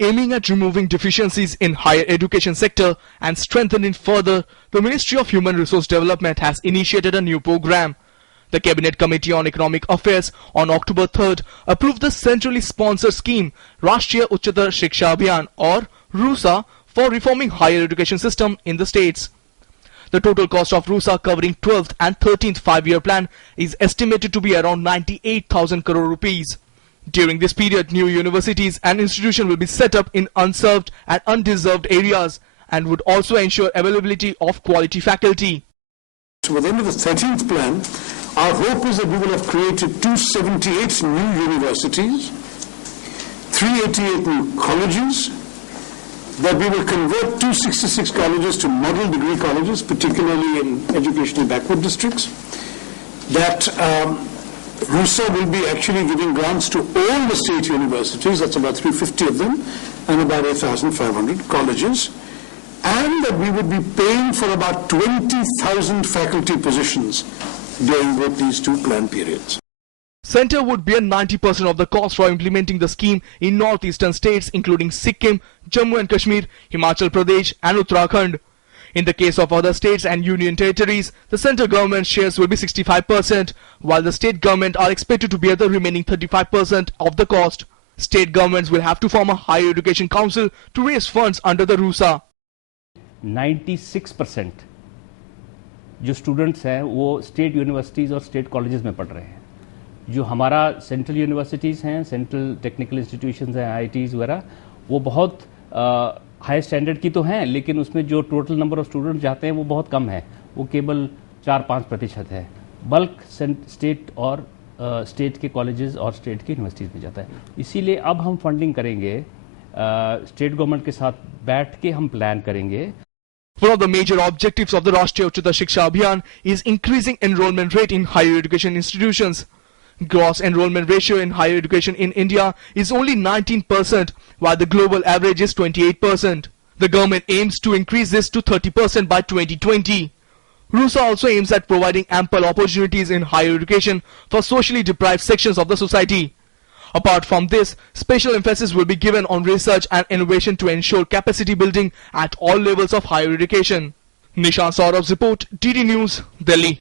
Aiming at removing deficiencies in higher education sector and strengthening further, the Ministry of Human Resource Development has initiated a new program. The Cabinet Committee on Economic Affairs on October 3rd approved the centrally sponsored scheme Rashtriya Uchchatar Shiksha Abhiyan or RUSA for reforming higher education system in the states. The total cost of RUSA covering 12th and 13th 5-year plan is estimated to be around 98,000 crore rupees. During this period, new universities and institutions will be set up in unserved and undeserved areas and would also ensure availability of quality faculty. So by the end of the 13th plan, our hope is that we will have created 278 new universities, 388 new colleges, that we will convert 266 colleges to model degree colleges, particularly in educationally backward districts, that RUSA will be actually giving grants to all the state universities, that's about 350 of them, and about 8,500 colleges, and that we would be paying for about 20,000 faculty positions during both these two plan periods. Centre would bear 90% of the cost for implementing the scheme in northeastern states including Sikkim, Jammu and Kashmir, Himachal Pradesh and Uttarakhand. In the case of other states and union territories, the centre government shares will be 65%, while the state government are expected to bear the remaining 35% of the cost. State governments will have to form a higher education council to raise funds under the RUSA. 96% जो students हैं वो state universities और state colleges में पढ़ रहे हैं. जो हमारा सेंट्रल यूनिवर्सिटीज़ हैं, सेंट्रल टेक्निकल इंस्टीट्यूशंस हैं, IITs वगैरह, वो बहुत हाई स्टैंडर्ड की तो हैं, लेकिन उसमें जो टोटल नंबर ऑफ स्टूडेंट जाते हैं वो बहुत कम है, वो केवल 4-5% है. बल्क स्टेट और स्टेट के कॉलेजेस और स्टेट की यूनिवर्सिटीज़ में जाता है. इसीलिए अब हम फंडिंग करेंगे, स्टेट गवर्नमेंट के साथ बैठ के हम प्लान करेंगे. One of the major objectives of the Rashtriya Uchchatar Shiksha Abhiyan is increasing enrollment rate in higher education institutions. Gross enrollment ratio in higher education in India is only 19%, while the global average is 28%. The government aims to increase this to 30% by 2020. RUSA also aims at providing ample opportunities in higher education for socially deprived sections of the society. Apart from this, special emphasis will be given on research and innovation to ensure capacity building at all levels of higher education. Nishan Saurabh's report, DD News, Delhi.